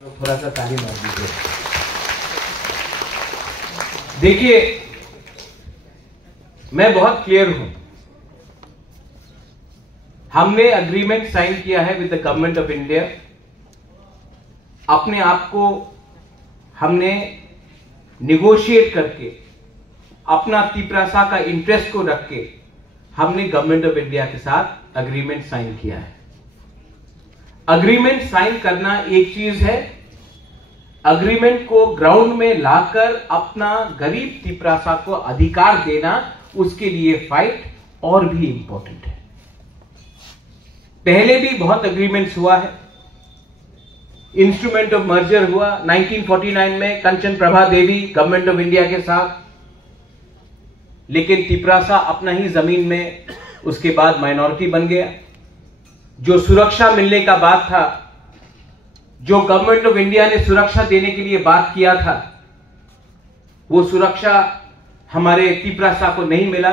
थोड़ा सा ताली मार दीजिए। देखिए, मैं बहुत क्लियर हूं। हमने अग्रीमेंट साइन किया है with the government of India. अपने आप को हमने निगोशिएट करके, अपना तिपरासा का इंटरेस्ट को रख के हमने गवर्नमेंट ऑफ इंडिया के साथ अग्रीमेंट साइन किया है। अग्रीमेंट साइन करना एक चीज है, अग्रीमेंट को ग्राउंड में लाकर अपना गरीब तिपरासा को अधिकार देना, उसके लिए फाइट और भी इंपॉर्टेंट है। पहले भी बहुत अग्रीमेंट्स हुआ है। इंस्ट्रूमेंट ऑफ मर्जर हुआ 1949 में कंचन प्रभा देवी गवर्नमेंट ऑफ इंडिया के साथ, लेकिन तिपरासा अपना ही जमीन में उसके बाद माइनॉरिटी बन गया। जो सुरक्षा मिलने का बात था, जो गवर्नमेंट ऑफ इंडिया ने सुरक्षा देने के लिए बात किया था, वो सुरक्षा हमारे तिपरासा को नहीं मिला।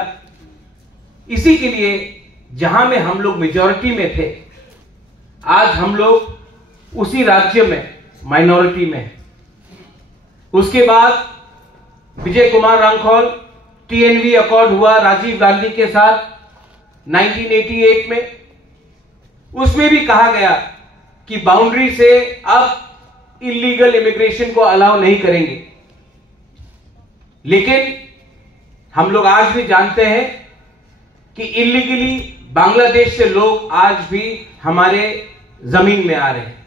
इसी के लिए जहां में हम लोग मेजॉरिटी में थे, आज हम लोग उसी राज्य में माइनॉरिटी में। उसके बाद विजय कुमार रांखौल TNV अकॉर्ड हुआ राजीव गांधी के साथ 1988 में। उसमें भी कहा गया कि बाउंड्री से अब इलीगल इमिग्रेशन को अलाउ नहीं करेंगे, लेकिन हम लोग आज भी जानते हैं कि इलीगली बांग्लादेश से लोग आज भी हमारे जमीन में आ रहे हैं।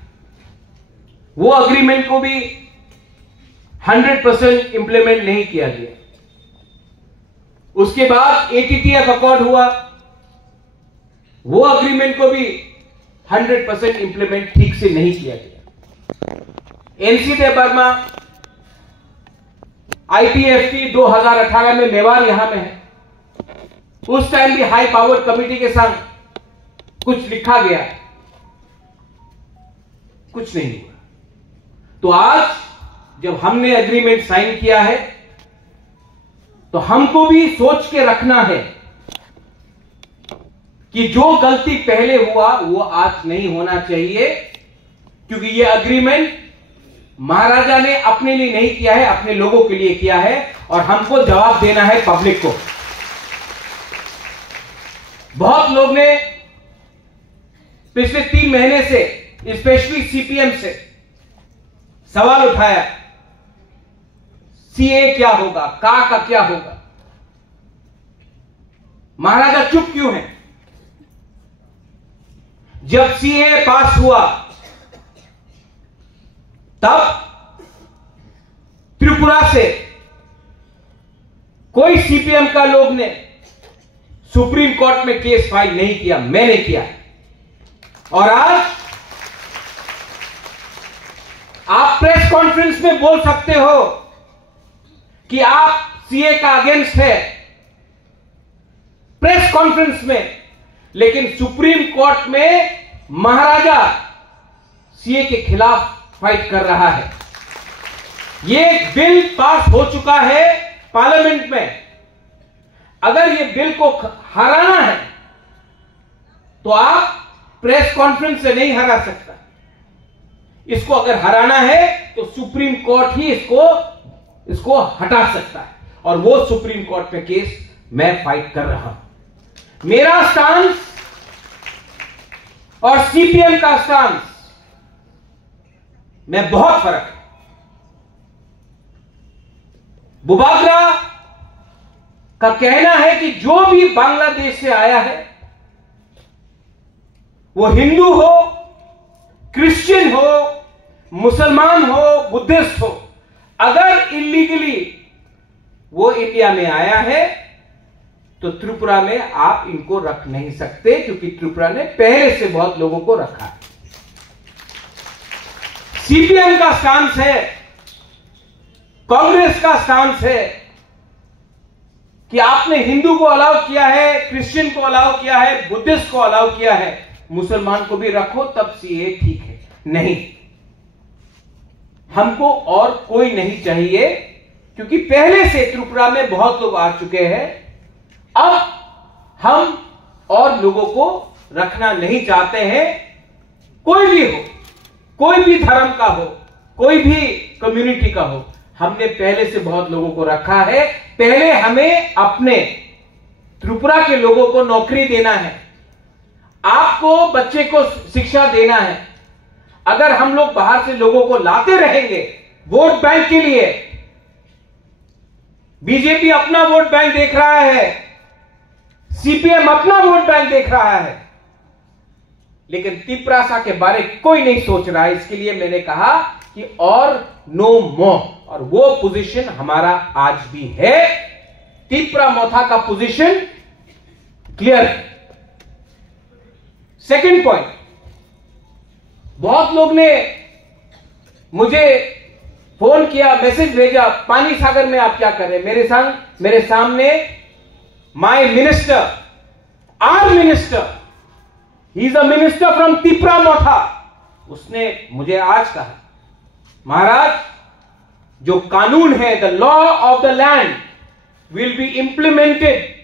वो अग्रीमेंट को भी 100% इंप्लीमेंट नहीं किया गया। उसके बाद ATTF अकॉर्ड हुआ, वो अग्रीमेंट को भी 100% इंप्लीमेंट ठीक से नहीं किया गया। NCD बर्मा IPFT 2018 में मेवाड़ यहां में है। उस टाइम भी हाई पावर कमेटी के साथ कुछ लिखा गया, कुछ नहीं हुआ। तो आज जब हमने एग्रीमेंट साइन किया है, तो हमको भी सोच के रखना है कि जो गलती पहले हुआ वो आज नहीं होना चाहिए, क्योंकि ये अग्रीमेंट महाराजा ने अपने लिए नहीं किया है, अपने लोगों के लिए किया है, और हमको जवाब देना है पब्लिक को। बहुत लोग ने पिछले 3 महीने से, स्पेशली CPM से सवाल उठाया, CA क्या होगा, का क्या होगा, महाराजा चुप क्यों है? जब CA पास हुआ तब त्रिपुरा से कोई CPM का लोग ने सुप्रीम कोर्ट में केस फाइल नहीं किया, मैंने किया। और आज आप प्रेस कॉन्फ्रेंस में बोल सकते हो कि आप CA का अगेंस्ट है, प्रेस कॉन्फ्रेंस में, लेकिन सुप्रीम कोर्ट में महाराजा CA के खिलाफ फाइट कर रहा है। यह बिल पास हो चुका है पार्लियामेंट में। अगर यह बिल को हराना है तो आप प्रेस कॉन्फ्रेंस से नहीं हरा सकता। इसको अगर हराना है तो सुप्रीम कोर्ट ही इसको हटा सकता है, और वो सुप्रीम कोर्ट में केस मैं फाइट कर रहा हूं। मेरा स्टांस और CPM का स्टांस में बहुत फर्क है। बुबागरा का कहना है कि जो भी बांग्लादेश से आया है, वो हिंदू हो, क्रिश्चियन हो, मुसलमान हो, बुद्धिस्ट हो, अगर इलीगली वो इंडिया में आया है तो त्रिपुरा में आप इनको रख नहीं सकते, क्योंकि त्रिपुरा ने पहले से बहुत लोगों को रखा है। CPM का स्टांस है, कांग्रेस का स्टांस है कि आपने हिंदू को अलाउ किया है, क्रिश्चियन को अलाउ किया है, बुद्धिस्ट को अलाउ किया है, मुसलमान को भी रखो तब CA ठीक है। नहीं, हमको और कोई नहीं चाहिए, क्योंकि पहले से त्रिपुरा में बहुत लोग आ चुके हैं। अब हम और लोगों को रखना नहीं चाहते हैं। कोई भी हो, कोई भी धर्म का हो, कोई भी कम्युनिटी का हो, हमने पहले से बहुत लोगों को रखा है। पहले हमें अपने त्रिपुरा के लोगों को नौकरी देना है, आपको बच्चे को शिक्षा देना है। अगर हम लोग बाहर से लोगों को लाते रहेंगे वोट बैंक के लिए, बीजेपी अपना वोट बैंक देख रहा है, सीपीएम अपना वोट बैंक देख रहा है, लेकिन तिपरासा के बारे कोई नहीं सोच रहा है। इसके लिए मैंने कहा कि और नो मोर, और वो पोजीशन हमारा आज भी है। तिपरा मोथा का पोजीशन क्लियर है। सेकंड पॉइंट, बहुत लोग ने मुझे फोन किया, मैसेज भेजा, पानी सागर में आप क्या कर रहे हैं। मेरे सामने my minister, our minister, he is a minister from Tipra Motha, उसने मुझे आज कहा, महाराज जो कानून है, the law of the land will be implemented.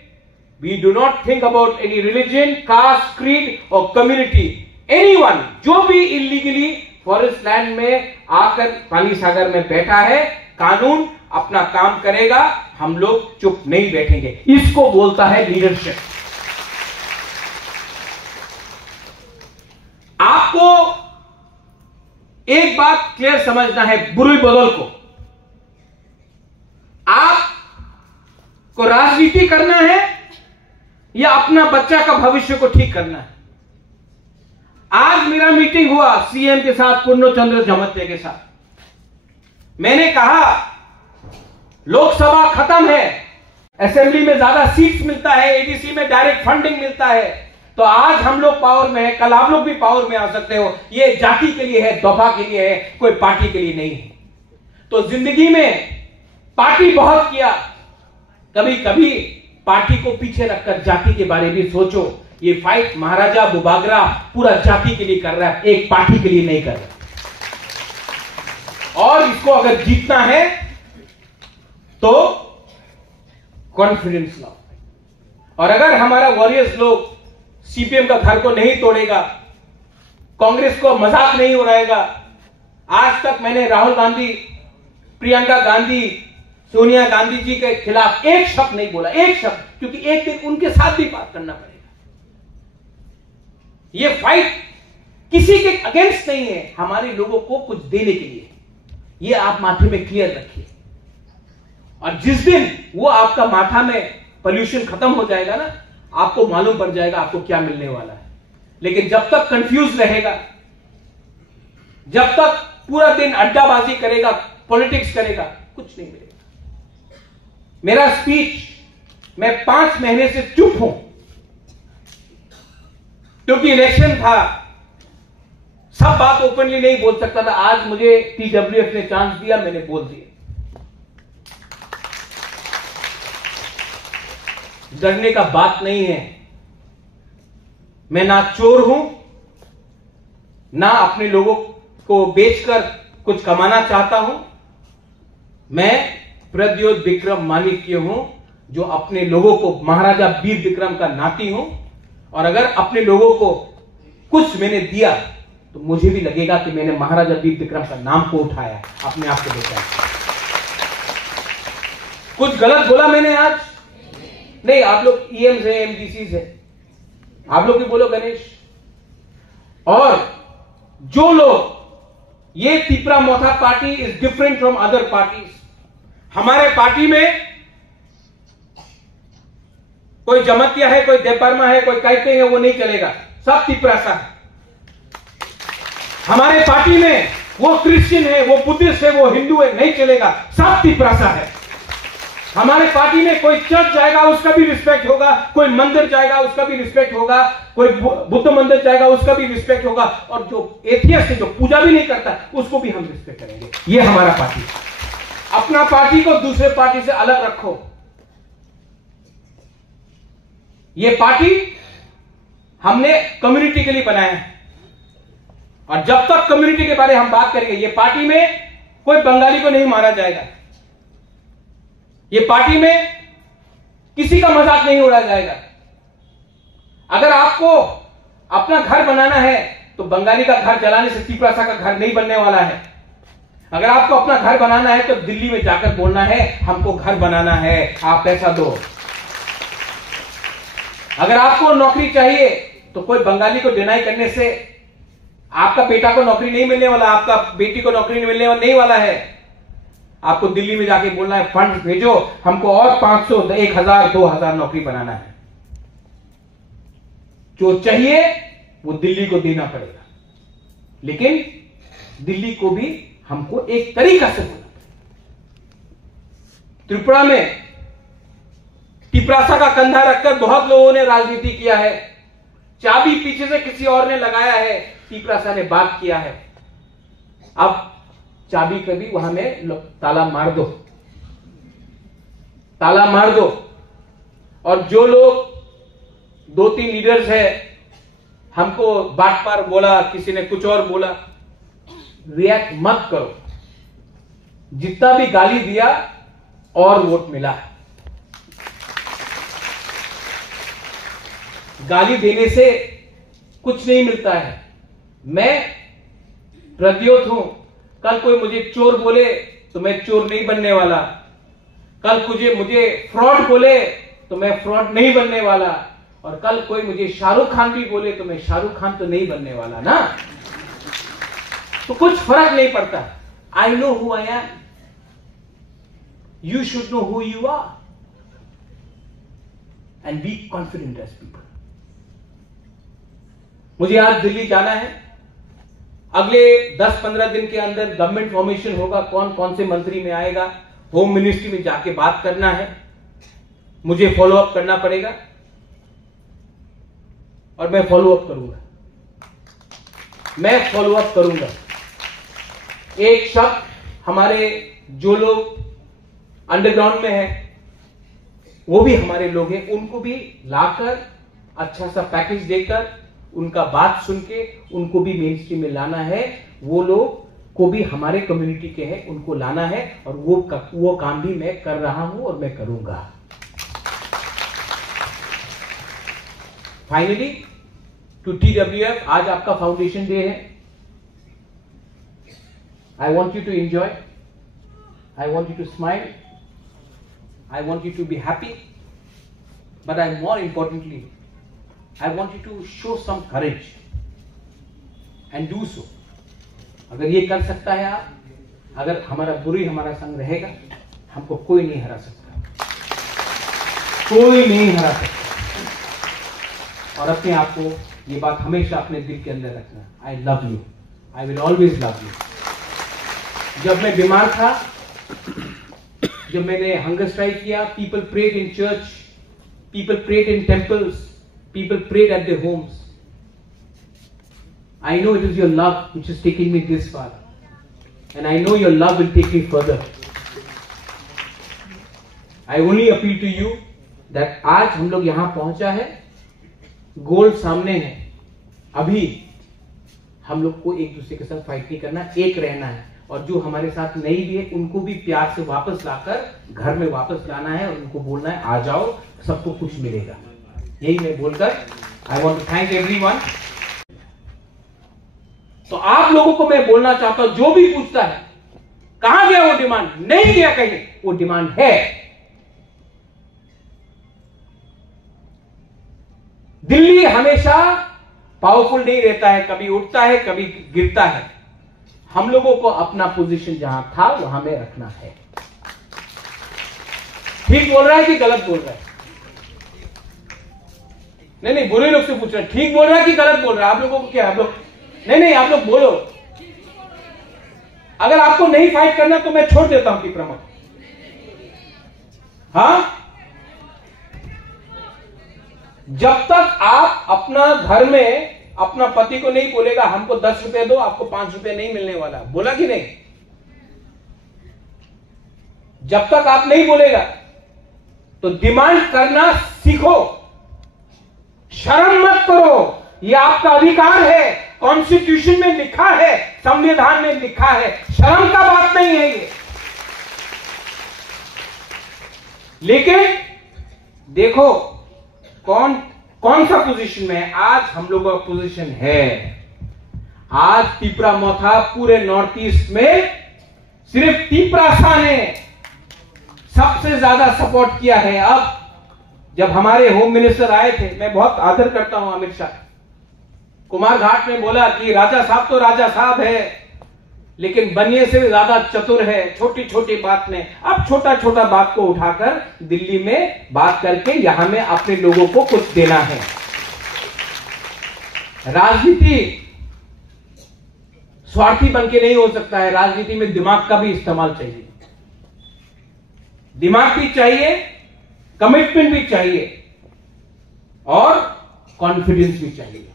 We do not think about any religion, caste, creed और कम्युनिटी। एनीवन जो भी इलीगली फॉरेस्ट लैंड में आकर पानी सागर में बैठा है, कानून अपना काम करेगा, हम लोग चुप नहीं बैठेंगे। इसको बोलता है लीडरशिप। आपको एक बात क्लियर समझना है, बुरी बदल को, आपको राजनीति करना है या अपना बच्चा का भविष्य को ठीक करना है। आज मेरा मीटिंग हुआ सीएम के साथ, पूर्ण चंद्र झमत्ते के साथ। मैंने कहा लोकसभा खत्म है, असेंबली में ज्यादा सीट्स मिलता है, एडीसी में डायरेक्ट फंडिंग मिलता है, तो आज हम लोग पावर में है, कल आप लोग भी पावर में आ सकते हो। ये जाति के लिए है, दफा के लिए है, कोई पार्टी के लिए नहीं है। तो जिंदगी में पार्टी बहुत किया, कभी कभी पार्टी को पीछे रखकर जाति के बारे में सोचो। ये फाइट महाराजा बुबागरा पूरा जाति के लिए कर रहा है, एक पार्टी के लिए नहीं कर रहा। और इसको अगर जीतना है तो कॉन्फिडेंस लाओ। और अगर हमारा वॉरियर्स लोग सीपीएम का घर को नहीं तोड़ेगा, कांग्रेस को मजाक नहीं उड़ाएगा। आज तक मैंने राहुल गांधी, प्रियंका गांधी, सोनिया गांधी जी के खिलाफ एक शब्द नहीं बोला, एक शब्द, क्योंकि एक दिन उनके साथ भी बात करना पड़ेगा। ये फाइट किसी के अगेंस्ट नहीं है, हमारे लोगों को कुछ देने के लिए। ये आप माथे में क्लियर रखिए। और जिस दिन वो आपका माथा में पोल्यूशन खत्म हो जाएगा ना, आपको मालूम पड़ जाएगा आपको क्या मिलने वाला है। लेकिन जब तक कंफ्यूज रहेगा, जब तक पूरा दिन अड्डाबाजी करेगा, पॉलिटिक्स करेगा, कुछ नहीं मिलेगा। मेरा स्पीच, मैं 5 महीने से चुप हूं क्योंकि इलेक्शन था, सब बात ओपनली नहीं बोल सकता था। आज मुझे टीडब्ल्यूएफ ने चांस दिया, मैंने बोल दिया। डरने का बात नहीं है। मैं ना चोर हूं, ना अपने लोगों को बेचकर कुछ कमाना चाहता हूं। मैं प्रद्योत विक्रम माणिक्य हूं, जो अपने लोगों को महाराजा वीर विक्रम का नाती हूं। और अगर अपने लोगों को कुछ मैंने दिया तो मुझे भी लगेगा कि मैंने महाराजा वीर विक्रम का नाम को उठाया, अपने आप को बचाया। कुछ गलत बोला मैंने आज? नहीं, आप लोग ईएम है, एमडीसी है, आप लोग भी बोलो गणेश। और जो लोग, ये Tipra Motha party is different from other parties. हमारे पार्टी में कोई जमतिया है, कोई देवबर्मा है, कोई कैटे है, वो नहीं चलेगा, सब तिपरासा है। हमारे पार्टी में वो क्रिश्चियन है, वो बुद्धिस्ट है, वो हिंदू है, नहीं चलेगा, सब तिपरासा है। हमारे पार्टी में कोई चर्च जाएगा उसका भी रिस्पेक्ट होगा, कोई मंदिर जाएगा उसका भी रिस्पेक्ट होगा, कोई बुद्ध मंदिर जाएगा उसका भी रिस्पेक्ट होगा, और जो एथियस्ट है, जो पूजा भी नहीं करता, उसको भी हम रिस्पेक्ट करेंगे। ये हमारा पार्टी है। अपना पार्टी को दूसरे पार्टी से अलग रखो। ये पार्टी हमने कम्युनिटी के लिए बनाया है, और जब तक कम्युनिटी के बारे में हम बात करेंगे, ये पार्टी में कोई बंगाली को नहीं मारा जाएगा, ये पार्टी में किसी का मजाक नहीं उड़ाया जाएगा। अगर आपको अपना घर बनाना है तो बंगाली का घर जलाने से तिपरासा का घर नहीं बनने वाला है। अगर आपको अपना घर बनाना है तो दिल्ली में जाकर बोलना है हमको घर बनाना है, आप पैसा दो। अगर आपको नौकरी चाहिए तो कोई बंगाली को डिनाई करने से आपका बेटा को नौकरी नहीं मिलने वाला, आपका बेटी को नौकरी नहीं मिलने नहीं वाला है। आपको दिल्ली में जाके बोलना है फंड भेजो, हमको और 500, 1000, 2000 नौकरी बनाना है। जो चाहिए वो दिल्ली को देना पड़ेगा, लेकिन दिल्ली को भी हमको एक तरीका से बोलना पड़ेगा। त्रिपुरा में टिपरासा का कंधा रखकर बहुत लोगों ने राजनीति किया है। चाबी पीछे से किसी और ने लगाया है, टिपरासा ने बात किया है। अब चाबी कभी वहां में ताला मार दो, ताला मार दो। और जो लोग 2-3 लीडर्स है, हमको बात पर बोला, किसी ने कुछ और बोला, रिएक्ट मत करो। जितना भी गाली दिया और वोट मिला। गाली देने से कुछ नहीं मिलता है। मैं प्रद्योत हूं, कल कोई मुझे चोर बोले तो मैं चोर नहीं बनने वाला। कल मुझे फ्रॉड बोले तो मैं फ्रॉड नहीं बनने वाला। और कल कोई मुझे शाहरुख खान भी बोले तो मैं शाहरुख खान तो नहीं बनने वाला ना। तो कुछ फर्क नहीं पड़ता। I know who I am, you should know who you are and be confident as people. मुझे आज दिल्ली जाना है। अगले 10-15 दिन के अंदर गवर्नमेंट फॉर्मेशन होगा, कौन कौन से मंत्री में आएगा, होम मिनिस्ट्री में जाके बात करना है, मुझे फॉलो अप करना पड़ेगा और मैं फॉलो अप करूंगा। मैं फॉलो अप करूंगा। एक शब्द हमारे जो लोग अंडरग्राउंड में हैं, वो भी हमारे लोग हैं, उनको भी लाकर अच्छा सा पैकेज देकर उनका बात सुन के उनको भी मेन स्ट्रीम में लाना है। वो लोग को भी हमारे कम्युनिटी के हैं, उनको लाना है। और वो काम भी मैं कर रहा हूं और मैं करूंगा। फाइनली टू TWF, आज आपका फाउंडेशन डे है। I want you to enjoy, I want you to smile, I want you to be happy, but I more importantly I want you to show some courage and do so. अगर ये कर सकता है आप, अगर हमारा बुरी हमारा संग रहेगा, हमको कोई नहीं हरा सकता, कोई नहीं हरा सकता। और अपने आप को ये बात हमेशा अपने दिल के अंदर रखना, I love you, I will always love you. जब मैं बीमार था, जब मैंने हंगर स्ट्राइक किया, people prayed in church, people prayed in temples, people prayed at their homes. I know it is your love which has taken me this far, and I know your love will take me further. I only appeal to you that आज हम लोग यहां पहुंचा है, गोल सामने है। अभी हम लोग को एक दूसरे के साथ फाइट नहीं करना, एक रहना है। और जो हमारे साथ नहीं भी है, उनको भी प्यार से वापस लाकर घर में वापस लाना है और उनको बोलना है आ जाओ, सबको कुछ मिलेगा। यही मैं बोलकर I want to thank everyone. तो आप लोगों को मैं बोलना चाहता हूं, जो भी पूछता है कहां गया वो डिमांड, नहीं गया कहीं, वो डिमांड है। दिल्ली हमेशा पावरफुल नहीं रहता है, कभी उठता है कभी गिरता है। हम लोगों को अपना पोजीशन जहां था वहां में रखना है। ठीक बोल रहा है कि गलत बोल रहा है? नहीं, बुरे लोग से पूछ रहे हैं, ठीक बोल रहा है कि गलत बोल रहा है? आप लोगों को क्या, आप लोग नहीं, आप लोग बोलो। अगर आपको नहीं फाइट करना तो मैं छोड़ देता हूं टिपरा मत। हाँ, जब तक आप अपना घर में अपना पति को नहीं बोलेगा हमको 10 रुपए दो, आपको 5 रुपए नहीं मिलने वाला, बोला कि नहीं? जब तक आप नहीं बोलेगा तो डिमांड करना सीखो, शर्म मत करो। यह आपका अधिकार है, कॉन्स्टिट्यूशन में लिखा है, संविधान में लिखा है, शर्म का बात नहीं है ये। लेकिन देखो कौन सा पोजीशन में है। आज हम लोगों का पोजीशन है, आज तिपरा मोथा पूरे नॉर्थ ईस्ट में तिपरासा ने सबसे ज्यादा सपोर्ट किया है। अब जब हमारे होम मिनिस्टर आए थे, मैं बहुत आदर करता हूं अमित शाह, कुमार घाट में बोला कि राजा साहब तो राजा साहब है, लेकिन बनिए से ज्यादा चतुर है छोटी छोटी बात में। अब छोटा छोटा बात को उठाकर दिल्ली में बात करके यहां में अपने लोगों को कुछ देना है। राजनीति स्वार्थी बन के नहीं हो सकता है, राजनीति में दिमाग का भी इस्तेमाल चाहिए, दिमाग भी चाहिए, कमिटमेंट भी चाहिए और कॉन्फिडेंस भी चाहिए।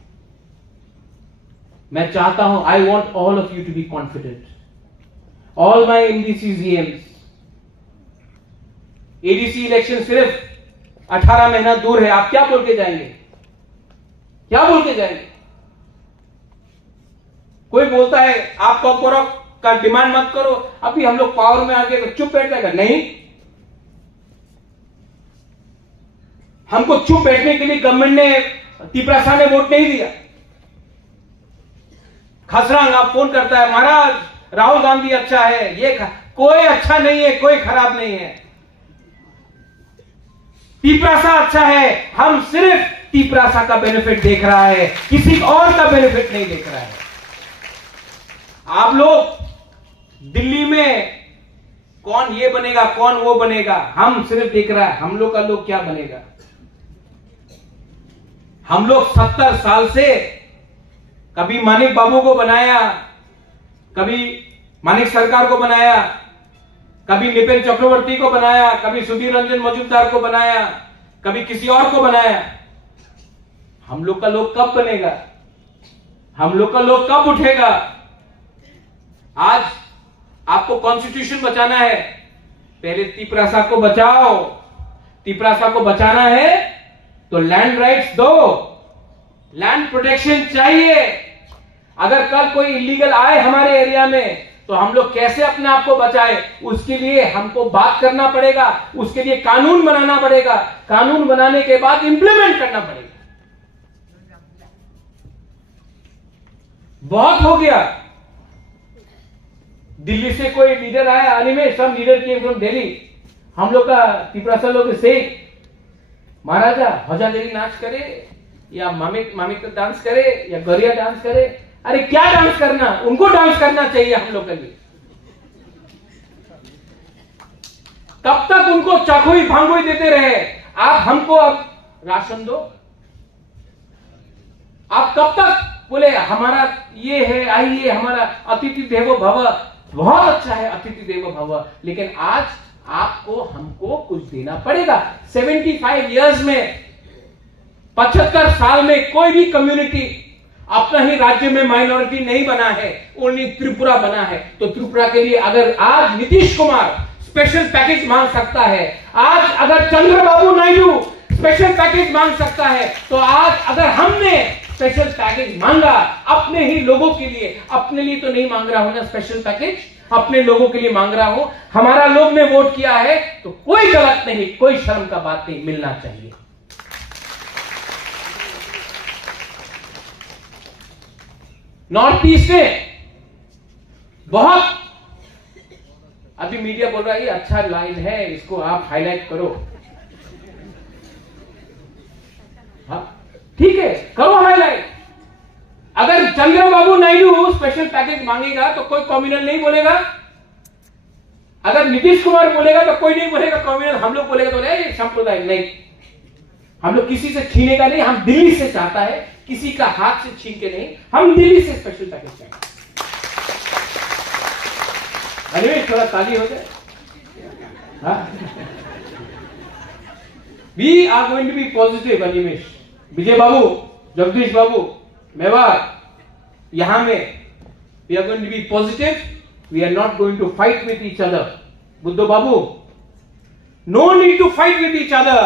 मैं चाहता हूं, I want all of you to be confident, all my एमडीसीजीएम्स। एडीसी इलेक्शन सिर्फ 18 महीना दूर है, आप क्या बोल के जाएंगे, क्या बोल के जाएंगे? कोई बोलता है आप कॉर्पोरेट का डिमांड मत करो, अभी हम लोग पावर में आके तो चुप बैठ जाएगा। नहीं, हमको चुप बैठने के लिए गवर्नमेंट ने, तिपरासा ने वोट नहीं दिया। खसरांग आप फोन करता है, महाराज राहुल गांधी अच्छा है, ये कोई अच्छा नहीं है, कोई खराब नहीं है, तिपरासा अच्छा है। हम सिर्फ तिपरासा का बेनिफिट देख रहा है, किसी और का बेनिफिट नहीं देख रहा है। आप लोग दिल्ली में कौन ये बनेगा, कौन वो बनेगा, हम सिर्फ देख रहा है हम लोग का लोग क्या बनेगा। हम लोग 70 साल से कभी मानिक बाबू को बनाया, कभी मानिक सरकार को बनाया, कभी नितिन चक्रवर्ती को बनाया, कभी सुधीर रंजन मजूमदार को बनाया, कभी किसी और को बनाया। हम लोग का लोग कब बनेगा, हम लोग का लोग कब उठेगा? आज आपको कॉन्स्टिट्यूशन बचाना है, पहले तिपरासा को बचाओ। तिपरासा को बचाना है तो लैंड राइट्स दो, लैंड प्रोटेक्शन चाहिए। अगर कल कोई इलीगल आए हमारे एरिया में तो हम लोग कैसे अपने आप को बचाए, उसके लिए हमको बात करना पड़ेगा, उसके लिए कानून बनाना पड़ेगा, कानून बनाने के बाद इंप्लीमेंट करना पड़ेगा। बहुत हो गया, दिल्ली से कोई लीडर आया, अनिमेश, सम लीडर केम फ्रॉम दिल्ली, हम लोग का तिपरासा लोग से महाराजा हजादेरी नाच करे या मामिक डांस करे या गरिया डांस करे। अरे क्या डांस करना, उनको डांस करना चाहिए हम लोग के लिए। कब तक उनको चाकुई भांगोई देते रहे? आप हमको अब राशन दो, आप कब तक बोले हमारा ये है, आइए हमारा अतिथि देवो भव, बहुत अच्छा है अतिथि देवो भव, लेकिन आज आपको हमको कुछ देना पड़ेगा। 75 इयर्स में, 75 साल में कोई भी कम्युनिटी अपना ही राज्य में माइनॉरिटी नहीं बना है, ओनली त्रिपुरा बना है। तो त्रिपुरा के लिए अगर आज नीतीश कुमार स्पेशल पैकेज मांग सकता है, आज अगर चंद्रबाबू नायडू स्पेशल पैकेज मांग सकता है, तो आज अगर हमने स्पेशल पैकेज मांगा अपने ही लोगों के लिए, अपने लिए तो नहीं मांग रहा हूं ना स्पेशल पैकेज, अपने लोगों के लिए मांग रहा हूं, हमारा लोग ने वोट किया है, तो कोई गलत नहीं, कोई शर्म का बात नहीं, मिलना चाहिए। नॉर्थ ईस्ट में बहुत, अभी मीडिया बोल रहा है ये अच्छा लाइन है, इसको आप हाईलाइट करो। हाँ ठीक है, करो हाईलाइट। अगर चंद्रबाबू नायडू स्पेशल पैकेज मांगेगा तो कोई कम्युनल नहीं बोलेगा, अगर नीतीश कुमार बोलेगा तो कोई नहीं बोलेगा कम्युनल, हम लोग बोलेगा तो नहीं सांप्रदायिक नहीं। हम लोग किसी से छीनेगा नहीं, हम दिल्ली से चाहता है, किसी का हाथ से छीन के नहीं, हम दिल्ली से स्पेशल पैकेज चाहते हैं। थोड़ा ताली हो जाए। We are going to be positive. Animesh, Vijay babu, Jagdish babu, Mewar, यहां में we are going to be positive, we are not going to fight with each other. Buddho babu, no need to fight with each other,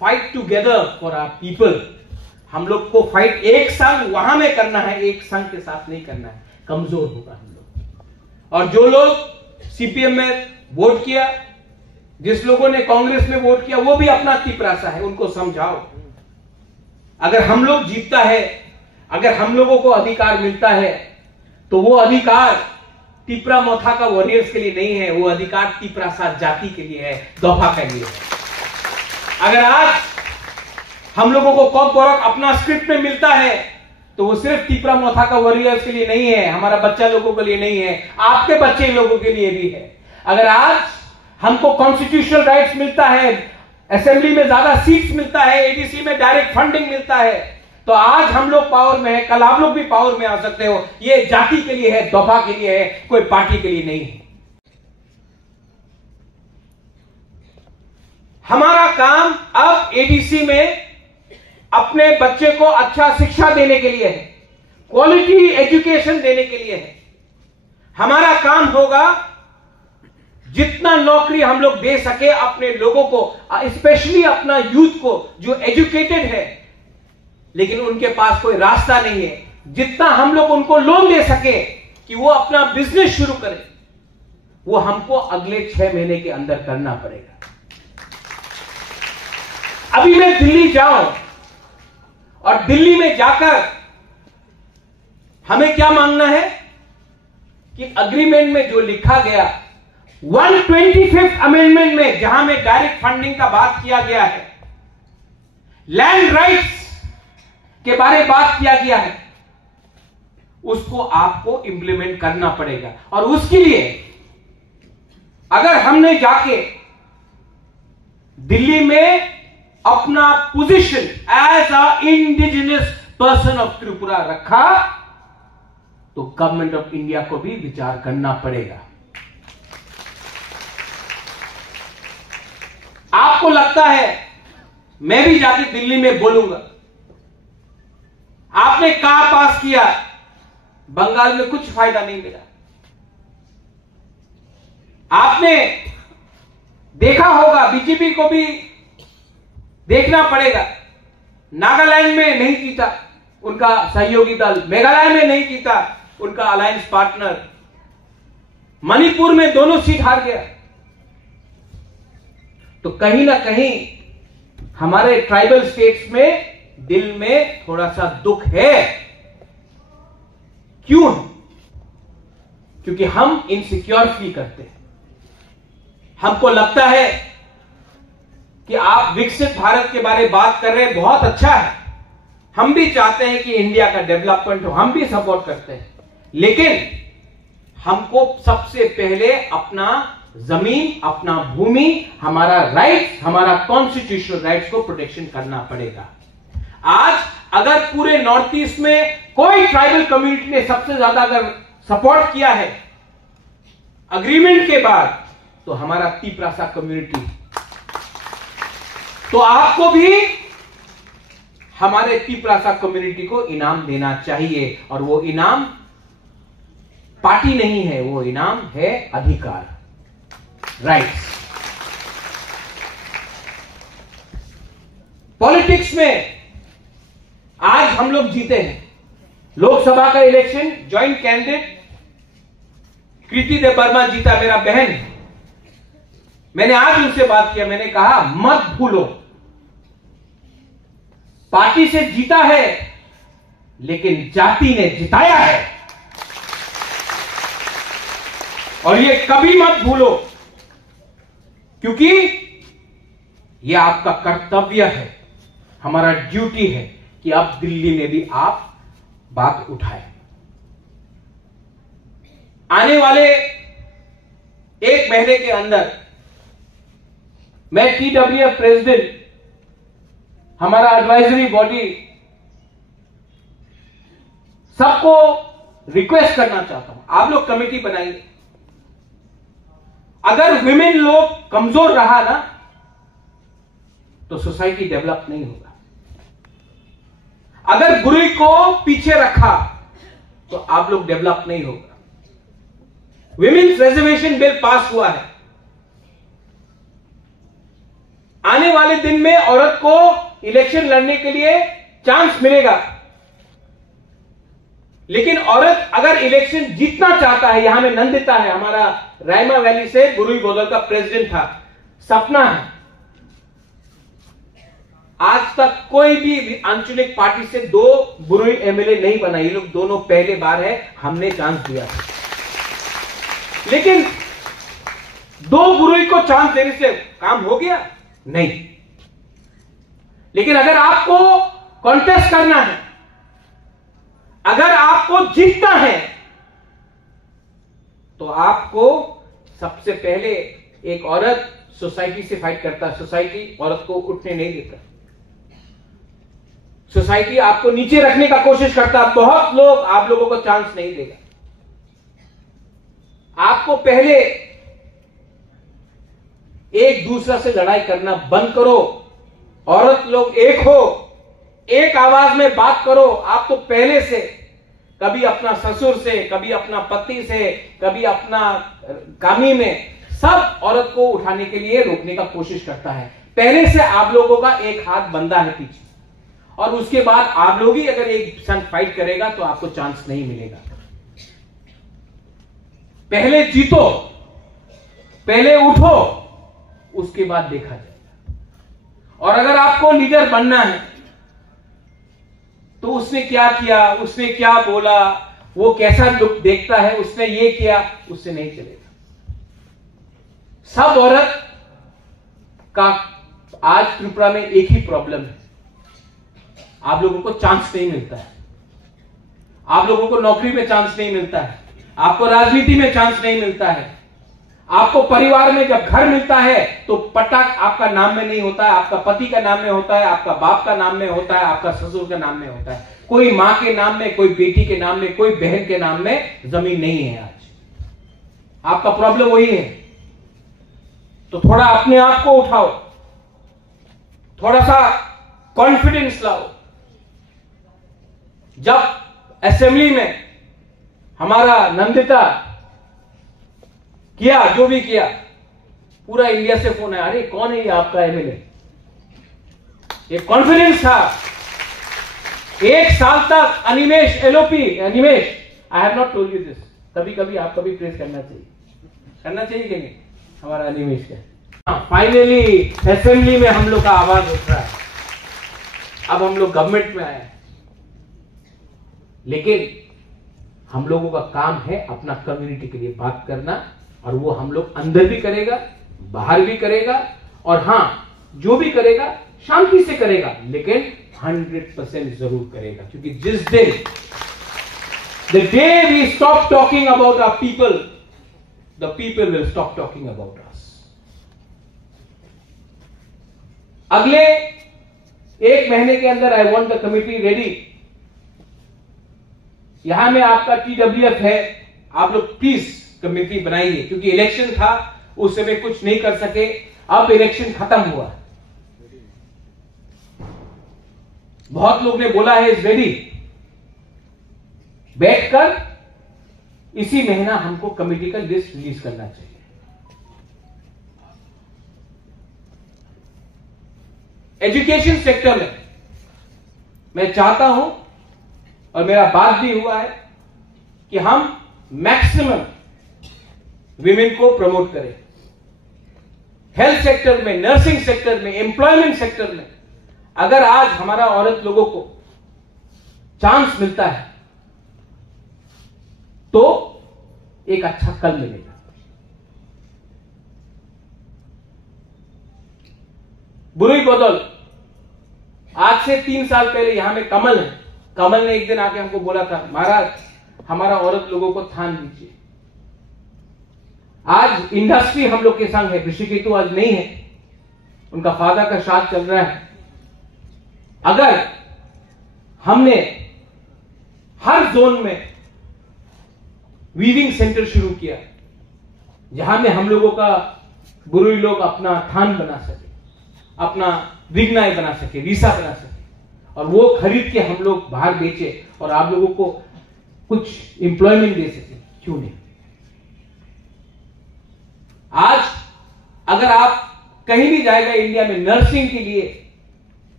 fight together for our people. हम लोग को fight एक संग वहां में करना है, एक संग के साथ नहीं करना है, कमजोर होगा हम लोग। और जो लोग सीपीएम में वोट किया, जिस लोगों ने कांग्रेस में वोट किया, वो भी अपना तिपरासा है, उनको समझाओ। अगर हम लोग जीतता है, अगर हम लोगों को अधिकार मिलता है, तो वो अधिकार तिपरा मोथा का वॉरियर्स के लिए नहीं है, वो अधिकार तिपरा सात जाति के लिए है, दोफा के लिए है। अगर आज हम लोगों को कॉर्पोरेट अपना स्क्रिप्ट में मिलता है तो वो सिर्फ तिपरा मोथा का वॉरियर्स के लिए नहीं है, हमारा बच्चा लोगों के लिए नहीं है, आपके बच्चे लोगों के लिए भी है। अगर आज हमको कॉन्स्टिट्यूशनल राइट्स मिलता है, असेंबली में ज्यादा सीट्स मिलता है, एडीसी में डायरेक्ट फंडिंग मिलता है, तो आज हम लोग पावर में है, कल आप लोग भी पावर में आ सकते हो। ये जाति के लिए है, दोफा के लिए है, कोई पार्टी के लिए नहीं है। हमारा काम अब एडीसी में अपने बच्चे को अच्छा शिक्षा देने के लिए है, क्वालिटी एजुकेशन देने के लिए है। हमारा काम होगा जितना नौकरी हम लोग दे सके अपने लोगों को, स्पेशली अपना यूथ को जो एजुकेटेड है लेकिन उनके पास कोई रास्ता नहीं है, जितना हम लोग उनको लोन दे सके कि वो अपना बिजनेस शुरू करें, वो हमको अगले 6 महीने के अंदर करना पड़ेगा। अभी मैं दिल्ली जाऊं और दिल्ली में जाकर हमें क्या मांगना है कि अग्रीमेंट में जो लिखा गया 125th अमेंडमेंट में, जहां में डायरेक्ट फंडिंग का बात किया गया है, लैंड राइट्स के बारे में बात किया गया है, उसको आपको इंप्लीमेंट करना पड़ेगा। और उसके लिए अगर हमने जाके दिल्ली में अपना position as a indigenous person of Tripura रखा तो गवर्नमेंट ऑफ इंडिया को भी विचार करना पड़ेगा। आपको लगता है मैं भी जाके दिल्ली में बोलूंगा, आपने कहा पास किया, बंगाल में कुछ फायदा नहीं मिला। आपने देखा होगा, बीजेपी को भी देखना पड़ेगा, नागालैंड में नहीं जीता उनका सहयोगी दल, मेघालय में नहीं जीता उनका अलायंस पार्टनर, मणिपुर में दोनों सीट हार गया। तो कहीं ना कहीं हमारे ट्राइबल स्टेट्स में दिल में थोड़ा सा दुख है। क्यों? क्योंकि हम इनसिक्योर फील करते हैं। हमको लगता है कि आप विकसित भारत के बारे में बात कर रहे हैं, बहुत अच्छा है, हम भी चाहते हैं कि इंडिया का डेवलपमेंट हो, हम भी सपोर्ट करते हैं, लेकिन हमको सबसे पहले अपना जमीन, अपना भूमि, हमारा राइट्स, हमारा कॉन्स्टिट्यूशनल राइट्स को प्रोटेक्शन करना पड़ेगा। आज अगर पूरे नॉर्थ ईस्ट में कोई ट्राइबल कम्युनिटी ने सबसे ज्यादा अगर सपोर्ट किया है अग्रीमेंट के बाद, तो हमारा तिपरासा कम्युनिटी। तो आपको भी हमारे तिपरासा कम्युनिटी को इनाम देना चाहिए, और वो इनाम पार्टी नहीं है, वो इनाम है अधिकार, राइट्स। पॉलिटिक्स में आज हम लोग जीते हैं। लोकसभा का इलेक्शन ज्वाइंट कैंडिडेट कृति देव वर्मा जीता, मेरा बहन। मैंने आज उनसे बात किया, मैंने कहा मत भूलो, पार्टी से जीता है लेकिन जाति ने जिताया है, और ये कभी मत भूलो, क्योंकि ये आपका कर्तव्य है, हमारा ड्यूटी है कि अब दिल्ली में भी आप बात उठाएं। आने वाले 1 महीने के अंदर मैं TWF प्रेसिडेंट, हमारा एडवाइजरी बॉडी, सबको रिक्वेस्ट करना चाहता हूं, आप लोग कमेटी बनाइए। अगर विमेन लोग कमजोर रहा ना तो सोसाइटी डेवलप नहीं होगा। अगर बुरी को पीछे रखा तो आप लोग डेवलप नहीं होगा। विमेन्स रिजर्वेशन बिल पास हुआ है, आने वाले दिन में औरत को इलेक्शन लड़ने के लिए चांस मिलेगा, लेकिन औरत अगर इलेक्शन जीतना चाहता है, यहां में नंदिता है, हमारा रायमा वैली से बुरुई बोदल का प्रेसिडेंट था, सपना है। आज तक कोई भी आंचलिक पार्टी से 2 बुरुई एमएलए नहीं बना, ये लोग दोनों पहले बार है, हमने चांस दिया। लेकिन दो गुरुई को चांस देने से काम हो गया? नहीं। लेकिन अगर आपको कॉन्टेस्ट करना है, अगर आपको जीतना है, तो आपको सबसे पहले एक औरत सोसाइटी से फाइट करता है। सोसाइटी औरत को उठने नहीं देता, सोसाइटी आपको नीचे रखने का कोशिश करता है। बहुत लोग आप लोगों को चांस नहीं देगा। आपको पहले एक दूसरे से लड़ाई करना बंद करो। औरत लोग एक हो, एक आवाज में बात करो। आप तो पहले से कभी अपना ससुर से, कभी अपना पति से, कभी अपना कामी में, सब औरत को उठाने के लिए रोकने का कोशिश करता है। पहले से आप लोगों का एक हाथ बंधा है पीछे, और उसके बाद आप लोग ही अगर एक संग फाइट करेगा तो आपको चांस नहीं मिलेगा। पहले जीतो, पहले उठो, उसके बाद देखा जाएगा। और अगर आपको लीडर बनना है तो उसने क्या किया, उसने क्या बोला, वो कैसा लुक देखता है, उसने ये किया, उससे नहीं चलेगा। सब औरत का आज त्रिपुरा में एक ही प्रॉब्लम है, आप लोगों को चांस नहीं मिलता है। आप लोगों को नौकरी में चांस नहीं मिलता है, आपको राजनीति में चांस नहीं मिलता है, आपको परिवार में जब घर मिलता है तो पटक आपका नाम में नहीं होता है, आपका पति का नाम में होता है, आपका बाप का नाम में होता है, आपका ससुर का नाम में होता है। कोई मां के नाम में, कोई बेटी के नाम में, कोई बहन के नाम में जमीन नहीं है। आज आपका प्रॉब्लम वही है। तो थोड़ा अपने आप को उठाओ, थोड़ा सा कॉन्फिडेंस लाओ। जब असेंबली में हमारा नंदिता किया जो भी किया, पूरा इंडिया से फोन आया, अरे कौन है ये आपका एमएलए। एक कॉन्फिडेंस था। एक साल तक Animesh LOP, Animesh, I have not told you this, कभी कभी आपका भी प्रेस करना चाहिए कि नहीं, हमारा अनिमेश का। फाइनली असेंबली में हम लोग का आवाज उठ रहा है। अब हम लोग गवर्नमेंट में आए, लेकिन हम लोगों का काम है अपना कम्युनिटी के लिए बात करना, और वो हम लोग अंदर भी करेगा, बाहर भी करेगा, और हां जो भी करेगा शांति से करेगा, लेकिन 100% जरूर करेगा। क्योंकि जिस दिन the day we stop talking about our people, the people will stop talking about us. अगले 1 महीने के अंदर I want the committee ready. यहां में आपका TWF है, आप लोग प्लीज कमेटी बनाइए, क्योंकि इलेक्शन था उस समय कुछ नहीं कर सके, अब इलेक्शन खत्म हुआ। बहुत लोग ने बोला है इज रेडी। बैठकर इसी महीना हमको कमेटी का लिस्ट रिलीज करना चाहिए। एजुकेशन सेक्टर में मैं चाहता हूं, और मेरा बात भी हुआ है, कि हम मैक्सिमम विमेन को प्रमोट करें। हेल्थ सेक्टर में, नर्सिंग सेक्टर में, एम्प्लॉयमेंट सेक्टर में अगर आज हमारा औरत लोगों को चांस मिलता है तो एक अच्छा कल मिलेगा। बुरुई बदल, आज से 3 साल पहले यहां में कमल है। कमल ने एक दिन आके हमको बोला था, महाराज हमारा औरत लोगों को थान दीजिए। आज इंडस्ट्री हम लोग के संग है। ऋषिकेतु आज नहीं है, उनका फादर का श्राद्ध चल रहा है। अगर हमने हर जोन में वीविंग सेंटर शुरू किया, जहां में हम लोगों का बुरुई लोग अपना थान बना सके, अपना विग्नाय बना सके, रीसा बना सके, और वो खरीद के हम लोग बाहर बेचे और आप लोगों को कुछ एम्प्लॉयमेंट दे सके, क्यों नहीं। आज अगर आप कहीं भी जाएगा इंडिया में नर्सिंग के लिए,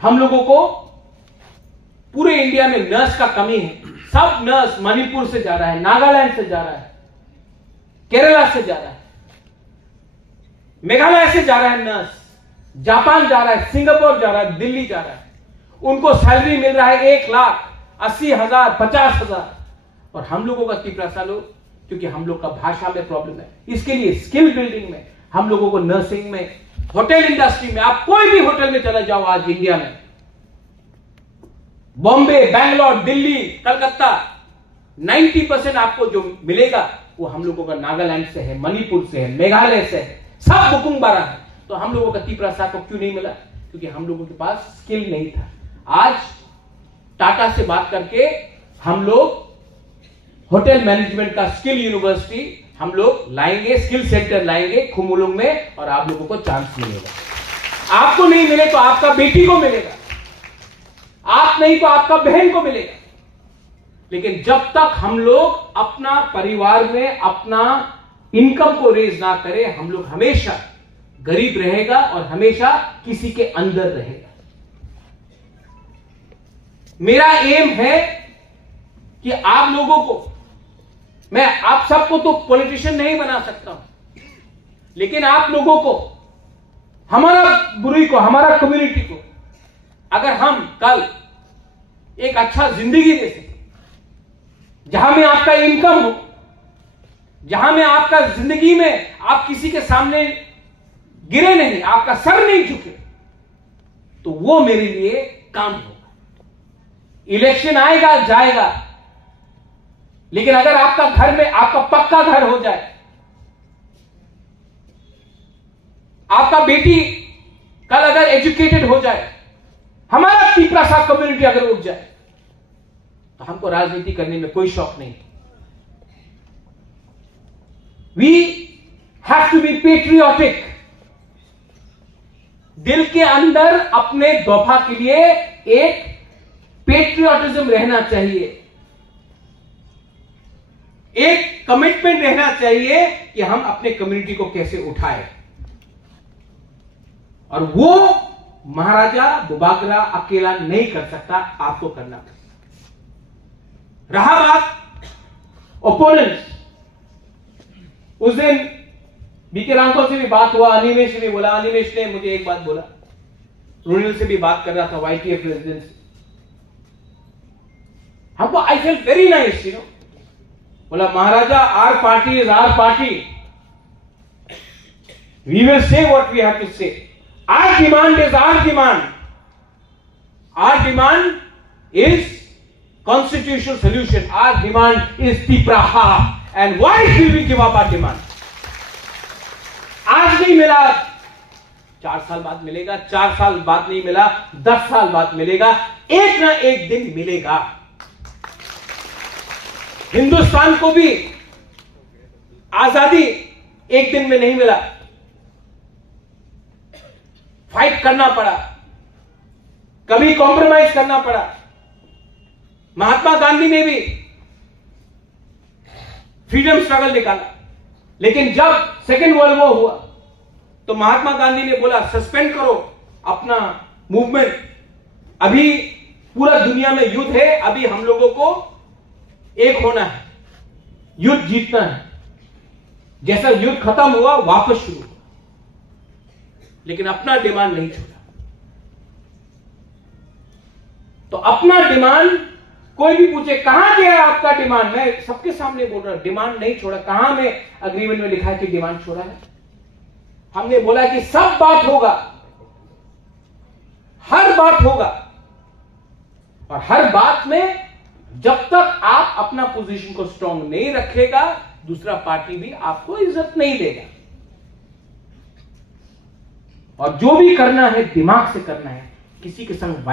हम लोगों को पूरे इंडिया में नर्स का कमी है। सब नर्स मणिपुर से जा रहा है, नागालैंड से जा रहा है, केरला से जा रहा है, मेघालय से जा रहा है नर्स, जापान जा रहा है, सिंगापुर जा रहा है, दिल्ली जा रहा है। उनको सैलरी मिल रहा है 1,80,000, 50,000, और हम लोगों का त्रिपुरा सालों क्योंकि हम लोग का भाषा में प्रॉब्लम है। इसके लिए स्किल बिल्डिंग में हम लोगों को, नर्सिंग में, होटल इंडस्ट्री में, आप कोई भी होटल में चले जाओ आज इंडिया में, बॉम्बे, बैंगलोर, दिल्ली, कलकत्ता, 90% आपको जो मिलेगा वो हम लोगों का नागालैंड से है, मणिपुर से है, मेघालय से है, सब बुकुंग बारा है। तो हम लोगों का तिपरासा को क्यों नहीं मिला? क्योंकि हम लोगों के पास स्किल नहीं था। आज टाटा से बात करके हम लोग होटल मैनेजमेंट का स्किल यूनिवर्सिटी हम लोग लाएंगे, स्किल सेंटर लाएंगे खुमुलुंग में, और आप लोगों को चांस मिलेगा। आपको नहीं मिले तो आपका बेटी को मिलेगा, आप नहीं तो आपका बहन को मिलेगा। लेकिन जब तक हम लोग अपना परिवार में अपना इनकम को रेज ना करें, हम लोग हमेशा गरीब रहेगा और हमेशा किसी के अंदर रहेगा। मेरा एम है कि आप लोगों को, मैं आप सबको तो पॉलिटिशियन नहीं बना सकता हूं, लेकिन आप लोगों को, हमारा बुरुई को, हमारा कम्युनिटी को, अगर हम कल एक अच्छा जिंदगी दे सके, जहां में आपका इनकम हो, जहां में आपका जिंदगी में आप किसी के सामने गिरे नहीं, आपका सर नहीं झुके, तो वो मेरे लिए काम होगा। इलेक्शन आएगा जाएगा, लेकिन अगर आपका घर में आपका पक्का घर हो जाए, आपका बेटी कल अगर एजुकेटेड हो जाए, हमारा तिपरासा कम्युनिटी अगर उठ जाए, तो हमको राजनीति करने में कोई शौक नहीं। We have to be patriotic. दिल के अंदर अपने दोफा के लिए एक पेट्रियोटिज्म रहना चाहिए, एक कमिटमेंट रहना चाहिए कि हम अपने कम्युनिटी को कैसे उठाए। और वो महाराजा बुबागरा अकेला नहीं कर सकता, आपको करना पड़ेगा। रहा बात ओपोनेंट्स, उस दिन बीके रामको से भी बात हुआ, अनिमेश से भी बोला, अनिमेश ने मुझे एक बात बोला, रुनिल से भी बात कर रहा था, YTF प्रेसिडेंट से, हमको आई फेल वेरी नाइस, बोला महाराजा our party is our party, we will say what we have to say, our demand is our demand, our demand is constitutional solution, our demand is Tipraha, and why will we give up our demand? आज नहीं मिला, 4 साल बाद मिलेगा, 4 साल बाद नहीं मिला, 10 साल बाद मिलेगा, एक ना एक दिन मिलेगा। हिंदुस्तान को भी आजादी एक दिन में नहीं मिला, फाइट करना पड़ा, कभी कॉम्प्रोमाइज करना पड़ा। महात्मा गांधी ने भी फ्रीडम स्ट्रगल निकाला, लेकिन जब सेकेंड वर्ल्ड वॉर हुआ तो महात्मा गांधी ने बोला सस्पेंड करो अपना मूवमेंट, अभी पूरा दुनिया में युद्ध है, अभी हम लोगों को एक होना है, युद्ध जीतना है। जैसा युद्ध खत्म हुआ वापस शुरू हुआ, लेकिन अपना डिमांड नहीं छोड़ा। तो अपना डिमांड, कोई भी पूछे कहां गया आपका डिमांड, मैं सबके सामने बोल रहा हूं, डिमांड नहीं छोड़ा। कहां में अग्रीमेंट में लिखा है कि डिमांड छोड़ा है? हमने बोला कि सब बात होगा, हर बात होगा, और हर बात में जब तक आप अपना पोजीशन को स्ट्रांग नहीं रखेगा, दूसरा पार्टी भी आपको इज्जत नहीं देगा। और जो भी करना है दिमाग से करना है, किसी के संग